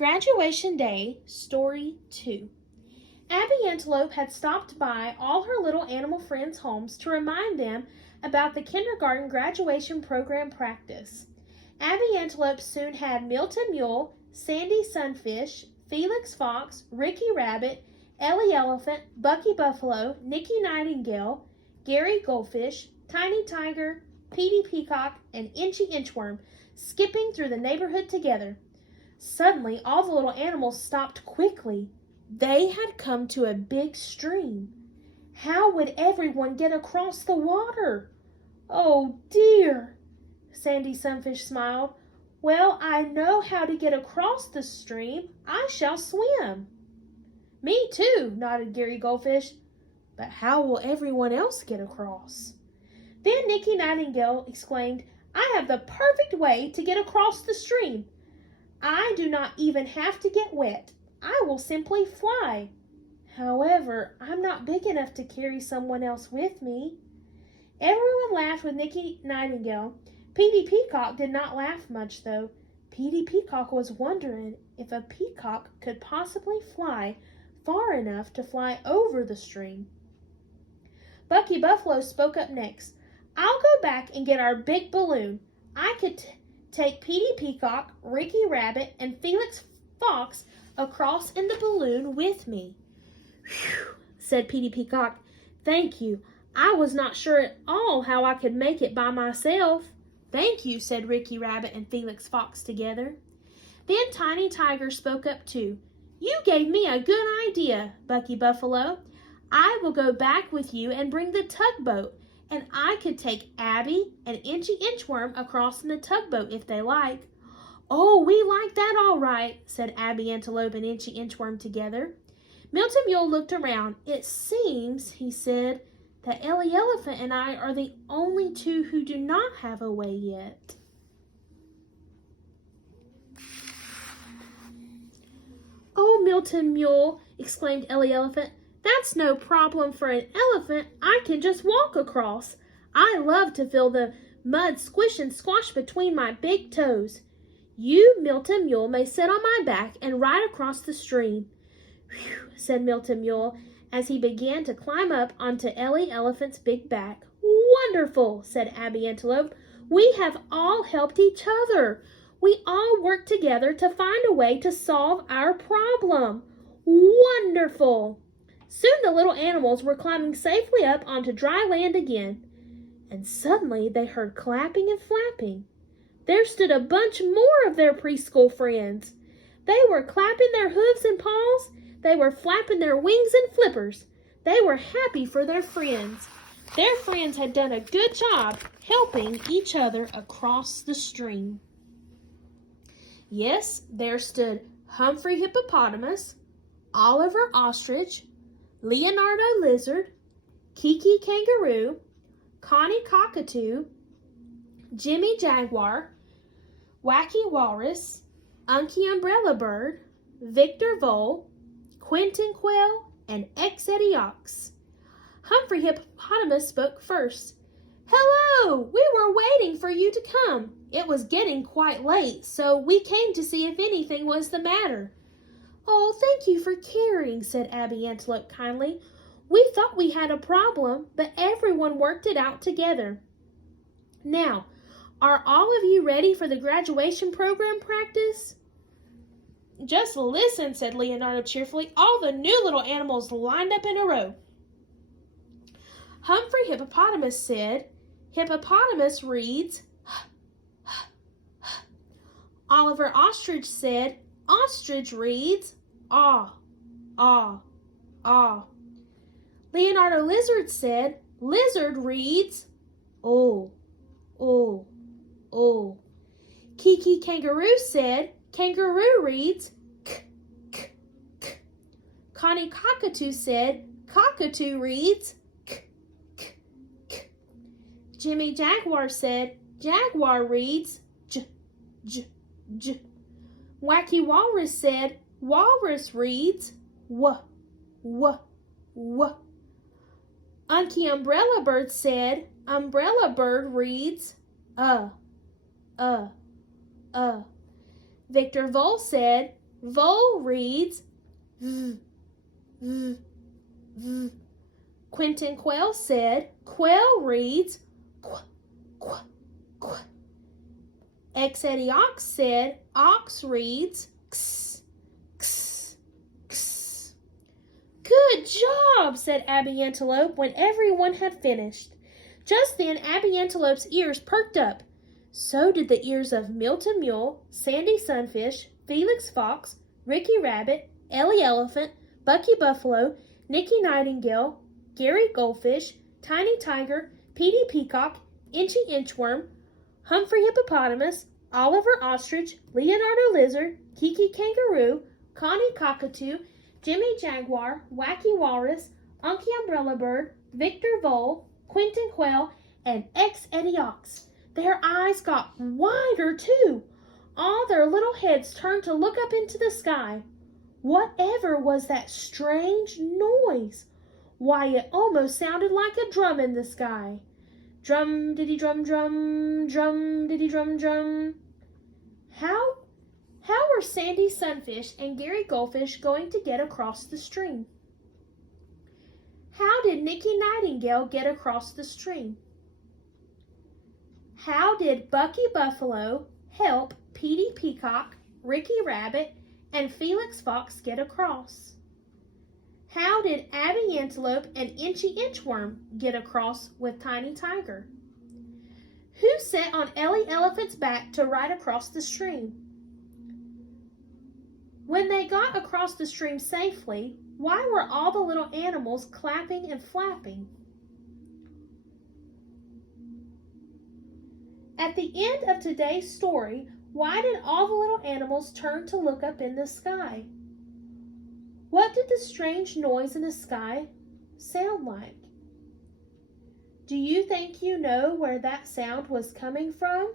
Graduation Day, Story 2. Abby Antelope had stopped by all her little animal friends' homes to remind them about the kindergarten graduation program practice. Abby Antelope soon had Milton Mule, Sandy Sunfish, Felix Fox, Ricky Rabbit, Ellie Elephant, Bucky Buffalo, Nikki Nightingale, Gary Goldfish, Tiny Tiger, Petey Peacock, and Inchy Inchworm skipping through the neighborhood together. Suddenly, all the little animals stopped quickly. They had come to a big stream. How would everyone get across the water? Oh dear, Sandy Sunfish smiled. Well, I know how to get across the stream. I shall swim. Me too, nodded Gary Goldfish. But how will everyone else get across? Then Nikki Nightingale exclaimed, I have the perfect way to get across the stream. I do not even have to get wet. I will simply fly. However, I'm not big enough to carry someone else with me. Everyone laughed with Nikki Nightingale. Petey Peacock did not laugh much, though. Petey Peacock was wondering if a peacock could possibly fly far enough to fly over the stream. Bucky Buffalo spoke up next. I'll go back and get our big balloon. I could take Petey Peacock, Ricky Rabbit, and Felix Fox across in the balloon with me. Whew, said Petey Peacock. Thank you. I was not sure at all how I could make it by myself. Thank you, said Ricky Rabbit and Felix Fox together. Then Tiny Tiger spoke up too. You gave me a good idea, Bucky Buffalo. I will go back with you and bring the tugboat, and I could take Abby and Inchy Inchworm across in the tugboat if they like. Oh, we like that all right, said Abby Antelope and Inchy Inchworm together. Milton Mule looked around. It seems, he said, that Ellie Elephant and I are the only two who do not have a way yet. Oh, Milton Mule, exclaimed Ellie Elephant, that's no problem for an elephant. I can just walk across. I love to feel the mud squish and squash between my big toes. You, Milton Mule, may sit on my back and ride across the stream. Whew, said Milton Mule as he began to climb up onto Ellie Elephant's big back. Wonderful, said Abby Antelope. We have all helped each other. We all worked together to find a way to solve our problem. Wonderful. Soon the little animals were climbing safely up onto dry land again, and suddenly they heard clapping and flapping. There stood a bunch more of their preschool friends. They were clapping their hooves and paws. They were flapping their wings and flippers. They were happy for their friends. Their friends had done a good job helping each other across the stream. Yes, there stood Humphrey Hippopotamus, Oliver Ostrich, Leonardo Lizard, Kiki Kangaroo, Connie Cockatoo, Jimmy Jaguar, Wacky Walrus, Unky Umbrella Bird, Victor Vole, Quentin Quail, and Eddie Ox. Humphrey Hippopotamus spoke first. Hello! We were waiting for you to come. It was getting quite late, so we came to see if anything was the matter. Oh, thank you for caring, said Abby Antelope kindly. We thought we had a problem, but everyone worked it out together. Now, are all of you ready for the graduation program practice? Just listen, said Leonardo cheerfully. All the new little animals lined up in a row. Humphrey Hippopotamus said, Hippopotamus reads, Oliver Ostrich said, Ostrich reads, ah, ah, ah. Leonardo Lizard said, Lizard reads, oh, oh, oh. Kiki Kangaroo said, Kangaroo reads, k, k, k. Connie Cockatoo said, Cockatoo reads, k, k, k. Jimmy Jaguar said, Jaguar reads, j, j, j. Wacky Walrus said, Walrus reads, w, w, w. Unky Umbrella Bird said, Umbrella Bird reads, uh. Victor Vole said, Vole reads v, v, v. Quentin Quail said quail reads qu, qu, qu. X-Eddie Ox said ox reads x, x, x. Good job, said Abby Antelope when everyone had finished. Just then Abby Antelope's ears perked up. So did the ears of Milton Mule, Sandy Sunfish, Felix Fox, Ricky Rabbit, Ellie Elephant, Bucky Buffalo, Nikki Nightingale, Gary Goldfish, Tiny Tiger, Petey Peacock, Inchy Inchworm, Humphrey Hippopotamus, Oliver Ostrich, Leonardo Lizard, Kiki Kangaroo, Connie Cockatoo, Jimmy Jaguar, Wacky Walrus, Unky Umbrella Bird, Victor Vole, Quentin Quail, and X-Eddie Ox. Their eyes got wider, too. All their little heads turned to look up into the sky. Whatever was that strange noise? Why, it almost sounded like a drum in the sky. Drum, diddy, drum, drum, drum, diddy, drum, drum. How were Sandy Sunfish and Gary Goldfish going to get across the stream? How did Nikki Nightingale get across the stream? How did Bucky Buffalo help Petey Peacock, Ricky Rabbit, and Felix Fox get across? How did Abby Antelope and Inchy Inchworm get across with Tiny Tiger? Who sat on Ellie Elephant's back to ride across the stream? When they got across the stream safely, why were all the little animals clapping and flapping? At the end of today's story, why did all the little animals turn to look up in the sky? What did the strange noise in the sky sound like? Do you think you know where that sound was coming from?